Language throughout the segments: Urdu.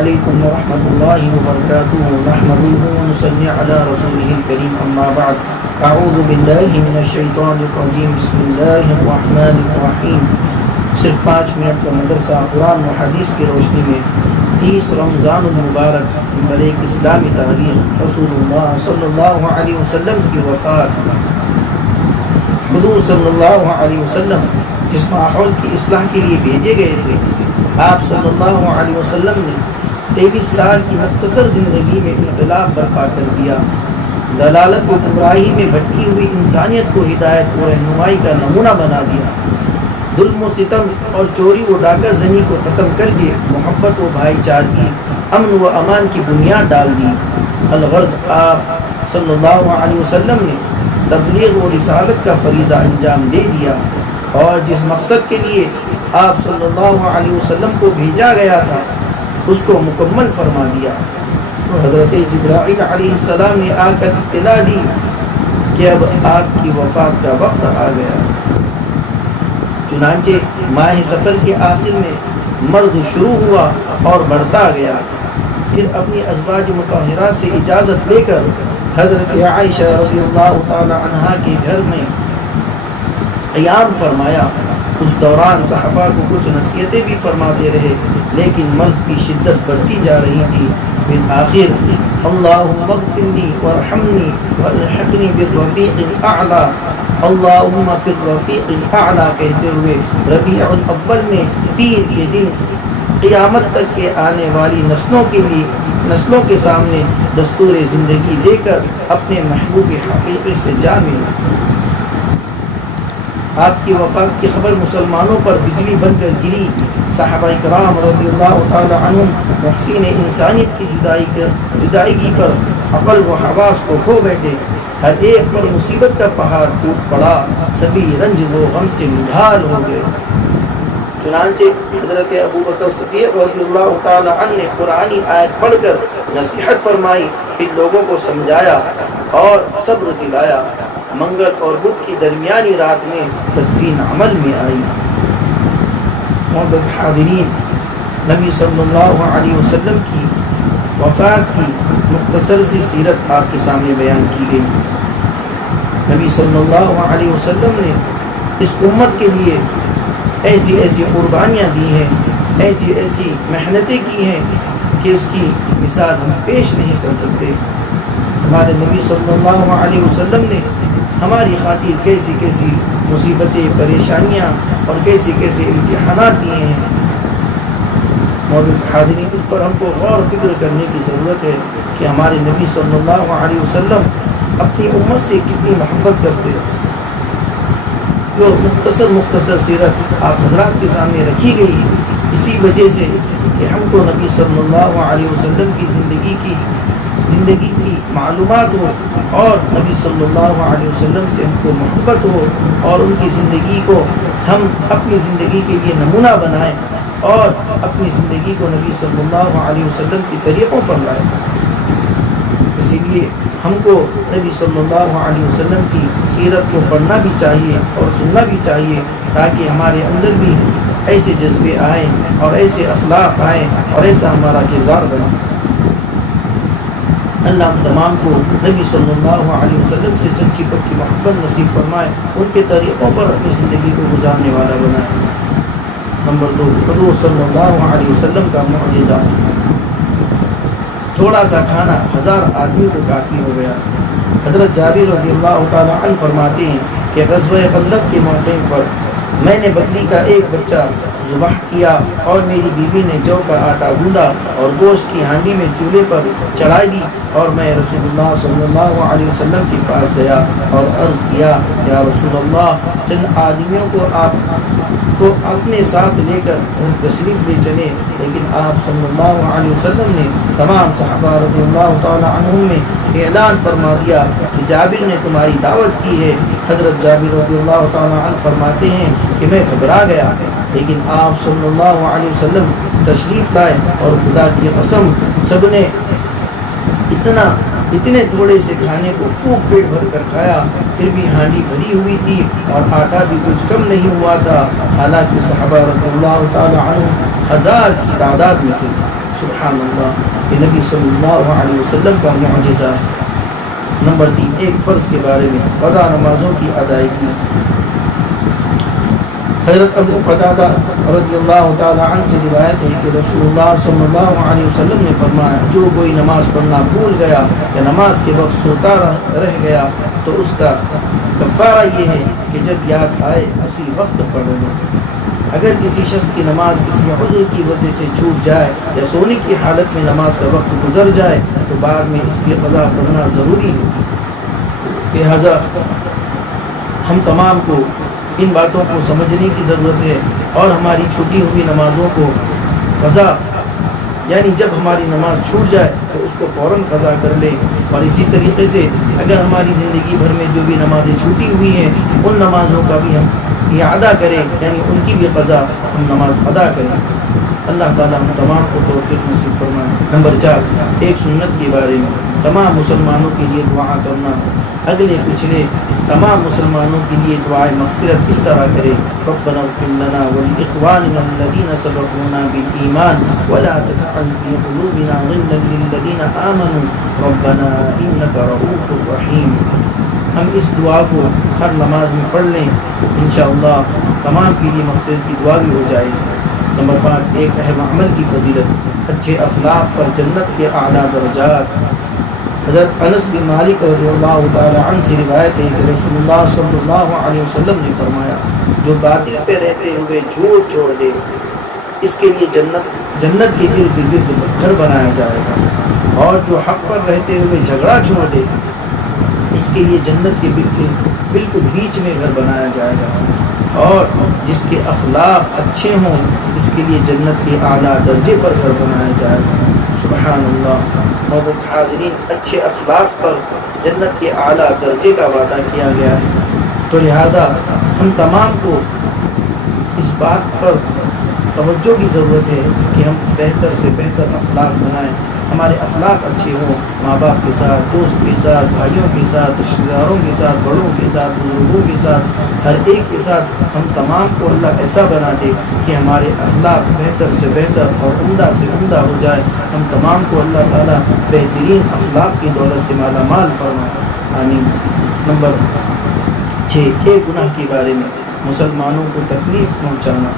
علیکم ورحمۃ اللہ وبرکاتہ نحمدہ ونصلی علی رسولہ الکریم اما بعد اعوذ باللہ من الشیطان الرجیم بسم اللہ الرحمن الرحیم۔ صرف 5 منٹ کا مدرسہ قرآن و حدیث کی روشنی میں 30 رمضان المبارک بر ایک اسلامی تاریخ رسول اللہ صلی اللہ علیہ وسلم کی وفات۔ حضور صلی اللہ علیہ وسلم جس ماحول کی اصلاح کے لیے بھیجے گئے تھے، آپ صلی اللہ علیہ وسلم نے 23 سال کی مختصر زندگی میں انقلاب برپا کر دیا۔ ضلالت و گمراہی میں بھٹکی ہوئی انسانیت کو ہدایت و رہنمائی کا نمونہ بنا دیا۔ ظلم و ستم اور چوری و ڈاکہ زنی کو ختم کر کے محبت و بھائی چارگی، امن و امان کی بنیاد ڈال دی۔ الغرض آپ صلی اللہ علیہ وسلم نے تبلیغ و رسالت کا فریضہ انجام دے دیا، اور جس مقصد کے لیے آپ صلی اللہ علیہ وسلم کو بھیجا گیا تھا اس کو مکمل فرما دیا۔ تو حضرت جبرائیل علیہ السلام نے آ کر اطلاع دی کہ اب آپ کی وفات کا وقت آ گیا۔ چنانچہ ماہ سفر کے آخر میں مرض شروع ہوا اور بڑھتا گیا۔ پھر اپنی ازواج مطہرات سے اجازت لے کر حضرت عائشہ رضی اللہ تعالی عنہا کے گھر میں قیام فرمایا۔ اس دوران صحابہ کو کچھ نصیحتیں بھی فرماتے رہے، لیکن مرض کی شدت بڑھتی جا رہی تھی۔ بالآخر اللہم اغفر لی وارحمنی والحقنی بالرفیق الاعلی، اللہم فی الرفیق الاعلی کہتے ہوئے ربیع الاول میں پیر کے دن قیامت تک کے آنے والی نسلوں کے سامنے دستور زندگی لے کر اپنے محبوب حقیقی سے جا ملا۔ آپ کی وفات کی خبر مسلمانوں پر بجلی بن کر گری۔ صحابہ کرام رضی اللہ تعالی عنہم محسن انسانیت کی جدائیگی پر عقل و حواس کو کھو بیٹھے۔ ہر ایک پر مصیبت کا پہاڑ ٹوٹ پڑا، سبھی رنج و غم سے نڈھال ہو گئے۔ چنانچہ حضرت ابوبکر صدیق رضی اللہ تعالی عنہ نے قرآنی آیت پڑھ کر نصیحت فرمائی، پھر لوگوں کو سمجھایا اور صبر دلایا۔ منگل اور بدھ کی درمیانی رات میں تدفین عمل میں آئی۔ معزز حاضرین، نبی صلی اللہ علیہ وسلم کی وفات کی مختصر سی سیرت آپ کے سامنے بیان کی گئی۔ نبی صلی اللہ علیہ وسلم نے اس امت کے لیے ایسی ایسی قربانیاں دی ہیں، ایسی ایسی محنتیں کی ہیں کہ اس کی مثال ہم پیش نہیں کر سکتے۔ ہمارے نبی صلی اللہ علیہ وسلم نے ہماری خاطر کیسی کیسی مصیبتیں، پریشانیاں اور کیسے کیسے امتحانات دیے ہیں۔ معزز حاضرین، اس پر ہم کو غور و فکر کرنے کی ضرورت ہے کہ ہمارے نبی صلی اللہ علیہ وسلم اپنی امت سے کتنی محبت کرتے ہیں۔ جو مختصر سیرت آپ حضرات کے سامنے رکھی گئی اسی وجہ سے کہ ہم کو نبی صلی اللہ علیہ وسلم کی زندگی کی معلومات ہو، اور نبی صلی اللہ علیہ وسلم سے ہم کو محبت ہو، اور ان کی زندگی کو ہم اپنی زندگی کے لیے نمونہ بنائیں، اور اپنی زندگی کو نبی صلی اللہ علیہ وسلم کے طریقوں پر لائیں۔ اسی لیے ہم کو نبی صلی اللہ علیہ وسلم کی سیرت کو پڑھنا بھی چاہیے اور سننا بھی چاہیے، تاکہ ہمارے اندر بھی ایسے جذبے آئیں اور ایسے اخلاق آئیں اور ایسا ہمارا کردار بنے۔ اللہ ہم تمام کو نبی صلی اللہ علیہ وسلم سے سچی پکی محبت نصیب فرمائے، ان کے طریقوں پر اپنی زندگی کو گزارنے والا بنائے۔ نمبر 2، حضور صلی اللہ علیہ وسلم کا معجزہ۔ تھوڑا سا کھانا 1000 آدمی کو کافی ہو گیا۔ حضرت جابر رضی اللہ تعالی عنہ فرماتے ہیں کہ غزوہ خندق کے موقع پر میں نے بکری کا ایک بچہ ذبح کیا، اور میری بیوی نے جو کا آٹا گوندا اور گوشت کی ہانڈی میں چولہے پر چڑھائی دی، اور میں رسول اللہ صلی اللہ علیہ وسلم کے پاس گیا اور عرض کیا، یا رسول اللہ، چند آدمیوں کو آپ کو اپنے ساتھ لے کر گھر تشریف لے چلے، لیکن آپ صلی اللہ علیہ وسلم نے تمام صحابہ رضی اللہ تعالی عنہم میں اعلان فرما دیا کہ جابر نے تمہاری دعوت کی ہے۔ حضرت جابر رضی اللہ تعالی عنہ فرماتے ہیں کہ میں گھبرا گیا، لیکن آپ صلی اللہ علیہ وسلم تشریف لائے، اور خدا کی قسم سب نے اتنے تھوڑے سے کھانے کو خوب پیٹ بھر کر کھایا، پھر بھی ہانڈی بھری ہوئی تھی اور آٹا بھی کچھ کم نہیں ہوا تھا، حالانکہ صحابہ رضی اللہ تعالی عنہ 1000 کی تعداد میں تھے۔ سبحان اللہ، یہ نبی صلی اللہ علیہ وسلم کا معجزہ ہے۔ نمبر 3، ایک فرض کے بارے میں قضا نمازوں کی ادائیگی۔ حضرت ابو قتادہ رضی اللہ تعالی عنہ سے روایت ہے کہ رسول اللہ صلی اللہ علیہ وسلم نے فرمایا، جو کوئی نماز پڑھنا بھول گیا یا نماز کے وقت سوتا رہ گیا تو اس کا کفارہ یہ ہے کہ جب یاد آئے اسی وقت پڑھ لے۔ اگر کسی شخص کی نماز کسی عذر کی وجہ سے چھوٹ جائے یا سونے کی حالت میں نماز کا وقت گزر جائے تو بعد میں اس کی قضا پڑھنا ضروری ہے۔ لہذا ہم تمام کو ان باتوں کو سمجھنے کی ضرورت ہے اور ہماری چھوٹی ہوئی نمازوں کو قضا، یعنی جب ہماری نماز چھوٹ جائے تو اس کو فوراً قضا کر لیں، اور اسی طریقے سے اگر ہماری زندگی بھر میں جو بھی نمازیں چھوٹی ہوئی ہیں ان نمازوں کا بھی ہم اعادہ کریں، یعنی ان کی بھی قضا ہم نماز ادا کریں۔ اللہ تعالیٰ ہم تمام کو توفیق نصیب فرمائے۔ نمبر 4، ایک سنت کے بارے میں تمام مسلمانوں کے لیے دعا کرنا۔ اگلے پچھلے تمام مسلمانوں کے لیے دعائے مغفرت اس طرح کرے، ربنا اغفر لنا ولاخواننا الذین سبقونا بالایمان ولا تجعل فی قلوبنا غلا للذین آمنوا ربنا انک رؤوف رحیم۔ ہم اس دعا کو ہر نماز میں پڑھ لیں، انشاءاللہ تمام کے لیے مغفرت کی دعا بھی ہو جائے گی۔ نمبر 5، ایک اہم عمل کی فضیلت، اچھے اخلاق پر جنت کے اعلیٰ درجات۔ حضرت انس بن مالک رضی اللہ تعالی عنہ سے روایت ہے کہ رسول اللہ صلی اللہ علیہ وسلم نے فرمایا، جو باطل پہ رہتے ہوئے جھوٹ چھوڑ دے اس کے لیے جنت کے ارد گرد گھر بنایا جائے گا، اور جو حق پر رہتے ہوئے جھگڑا چھوڑ دے اس کے لیے جنت کے بالکل بیچ میں گھر بنایا جائے گا، اور جس کے اخلاق اچھے ہوں اس کے لیے جنت کے اعلیٰ درجے پر گھر بنایا جائے گا۔ سبحان اللہ۔ محترم حاضرین، اچھے اخلاق پر جنت کے اعلیٰ درجے کا وعدہ کیا گیا ہے، تو لہذا ہم تمام کو اس بات پر توجہ کی ضرورت ہے کہ ہم بہتر سے بہتر اخلاق بنائیں، ہمارے اخلاق اچھے ہوں، ماں باپ کے ساتھ، دوست کے ساتھ، بھائیوں کے ساتھ، رشتہ داروں کے ساتھ، بڑوں کے ساتھ، بزرگوں کے ساتھ، ہر ایک کے ساتھ ہم تمام کو اللہ ایسا بنا دے کہ ہمارے اخلاق بہتر سے بہتر اور عمدہ سے عمدہ ہو جائے، ہم تمام کو اللہ تعالیٰ بہترین اخلاق کی دولت سے مالا مال فرمائے، آمین۔ نمبر 6، ایک گناہ کے بارے میں مسلمانوں کو تکلیف پہنچانا۔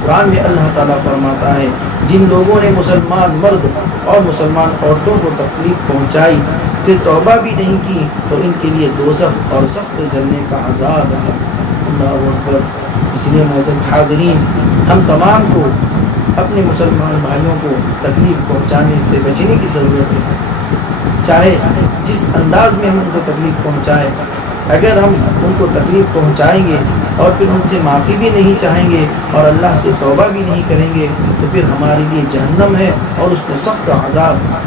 قرآن میں اللہ تعالیٰ فرماتا ہے، جن لوگوں نے مسلمان مرد اور مسلمان عورتوں کو تکلیف پہنچائی پھر توبہ بھی نہیں کی تو ان کے لیے دوزخ اور سخت جلنے کا عذاب ہے۔ اللہ اکبر۔ اس لیے محترم حاضرین، ہم تمام کو اپنے مسلمان بھائیوں کو تکلیف پہنچانے سے بچنے کی ضرورت ہے، چاہے جس انداز میں ہم ان کو تکلیف پہنچائیں۔ اگر ہم ان کو تکلیف پہنچائیں گے اور پھر ان سے معافی بھی نہیں چاہیں گے اور اللہ سے توبہ بھی نہیں کریں گے تو پھر ہمارے لیے جہنم ہے اور اس میں سخت عذاب ہے۔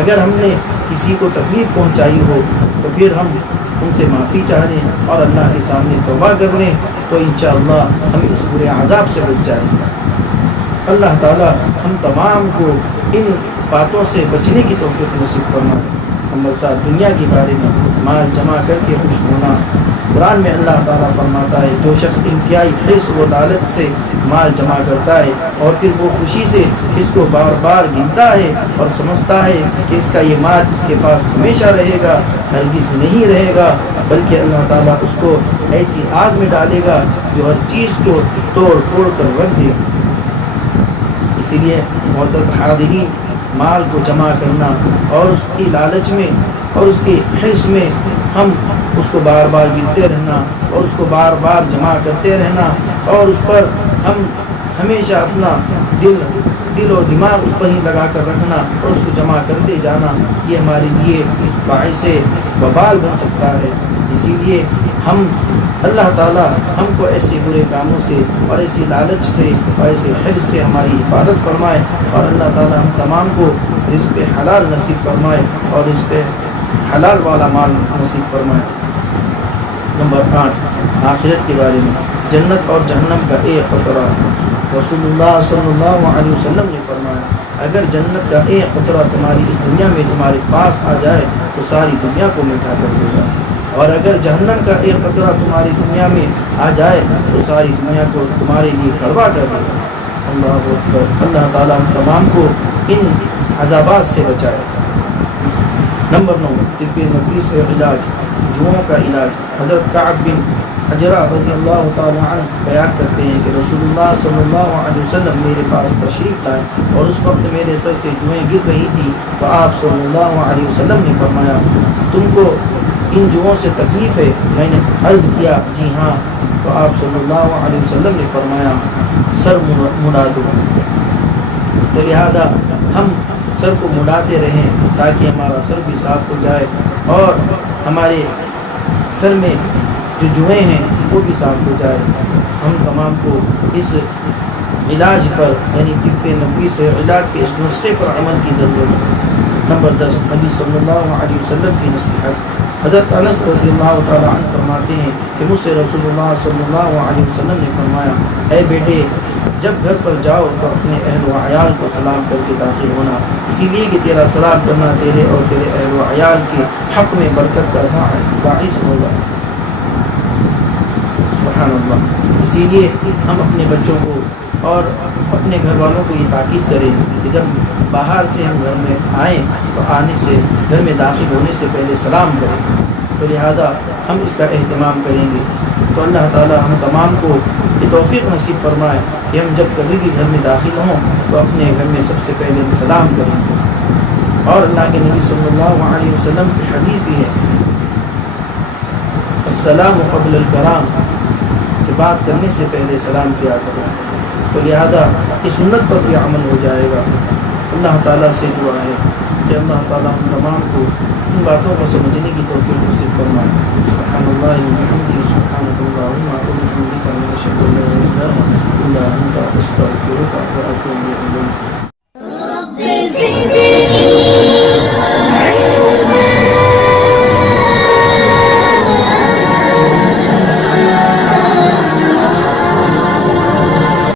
اگر ہم نے کسی کو تکلیف پہنچائی ہو تو پھر ہم ان سے معافی چاہ لیں اور اللہ کے سامنے توبہ کر لیں تو انشاءاللہ ہم اس برے عذاب سے بچ جائیں گے۔ اللہ تعالیٰ ہم تمام کو ان باتوں سے بچنے کی توفیق نصیب فرمائے۔ نمبر 7، دنیا کے بارے میں مال جمع کر کے خوش ہونا۔ قرآن میں اللہ تعالیٰ فرماتا ہے، جو شخص انتہائی حرص و لالچ سے مال جمع کرتا ہے اور پھر وہ خوشی سے اس کو بار بار گنتا ہے اور سمجھتا ہے کہ اس کا یہ مال اس کے پاس ہمیشہ رہے گا، ہرگز نہیں رہے گا، بلکہ اللہ تعالیٰ اس کو ایسی آگ میں ڈالے گا جو ہر چیز کو توڑ پھوڑ کر رکھ دے۔ اسی لیے محترم حاضرین، مال کو جمع کرنا اور اس کی لالچ میں اور اس کی حرص میں ہم اس کو بار بار گنتے رہنا اور اس کو بار بار جمع کرتے رہنا اور اس پر ہم ہمیشہ اپنا دل و دماغ اس پر ہی لگا کر رکھنا اور اس کو جمع کرتے جانا، یہ ہمارے لیے باعث وبال بن سکتا ہے۔ اسی لیے ہم اللہ تعالیٰ ہم کو ایسے برے کاموں سے اور ایسی لالچ سے اور ایسے حرص سے ہماری حفاظت فرمائے، اور اللہ تعالیٰ ہم تمام کو رزق حلال نصیب فرمائے اور رزق حلال والا مال نصیب فرمائے۔ نمبر 8، آخرت کے بارے میں جنت اور جہنم کا ایک قطرہ۔ رسول اللہ صلی اللہ علیہ وسلم نے فرمایا، اگر جنت کا ایک قطرہ تمہاری اس دنیا میں تمہارے پاس آ جائے تو ساری دنیا کو مٹھا کر دے گا، اور اگر جہنم کا ایک قطرہ تمہاری دنیا میں آ جائے تو ساری دنیا کو تمہارے لیے کڑوا کر دے گا۔ اللہ اکبر۔ اللہ تعالیٰ ہم تمام کو ان عذابات سے بچائے۔ نمبر 9، طب نبوی سے علاج، جوؤں کا علاج۔ حضرت کعب بن عجرہ رضی اللہ تعالی عنہ بیان کرتے ہیں کہ رسول اللہ صلی اللہ علیہ وسلم میرے پاس تشریف لائے اور اس وقت میرے سر سے جوئیں گر رہی تھی، تو آپ صلی اللہ علیہ وسلم نے فرمایا تم کو ان جوؤں سے تکلیف ہے؟ میں نے عرض کیا جی ہاں، تو آپ صلی اللہ علیہ وسلم نے فرمایا سر مڑا دو۔ تو لہذا ہم سر کو مڑاتے رہیں تاکہ ہمارا سر بھی صاف ہو جائے اور ہمارے سر میں جو جوئیں ہیں وہ بھی صاف ہو جائے۔ ہم تمام کو اس علاج پر یعنی طب نبوی سے علاج کے اس نسخے پر عمل کی ضرورت ہے۔ نمبر 10، نبی صلی اللہ علیہ وسلم کی نصیحت۔ حضرت انس رضی اللہ تعالیٰ عنہ فرماتے ہیں کہ مجھ سے رسول اللہ صلی اللہ علیہ وسلم نے فرمایا اے بیٹے، جب گھر پر جاؤ تو اپنے اہل و عیال کو سلام کر کے داخل ہونا، اسی لیے کہ تیرا سلام کرنا تیرے اور تیرے اہل و عیال کے حق میں برکت کا باعث ہوگا۔ سبحان اللہ۔ اسی لیے ہم اپنے بچوں کو اور اپنے گھر والوں کو یہ تاکید کریں کہ جب باہر سے ہم گھر میں آئیں تو آنے سے گھر میں داخل ہونے سے پہلے سلام کریں۔ تو لہذا ہم اس کا اہتمام کریں گے تو اللہ تعالی ہم تمام کو یہ توفیق نصیب فرمائے کہ ہم جب کبھی بھی گھر میں داخل ہوں تو اپنے گھر میں سب سے پہلے سلام کریں گے۔ اور اللہ کے نبی صلی اللہ علیہ وسلم کی حدیث بھی ہے السلام قبل الکلام، کہ بات کرنے سے پہلے سلام کیا کرو۔ تو لہذا اس سنت پر بھی عمل ہو جائے گا۔ اللہ تعالیٰ سے دعا ہے کہ اللہ تعالیٰ ہم تمام کو ان باتوں کو سمجھنے کی توفیق نصیب فرمائے۔ سبحان اللہ وبحمدہ، سبحانک اللہم وبحمدک، اشہد ان لا الہ الا انت، استغفرک واتوب الیک۔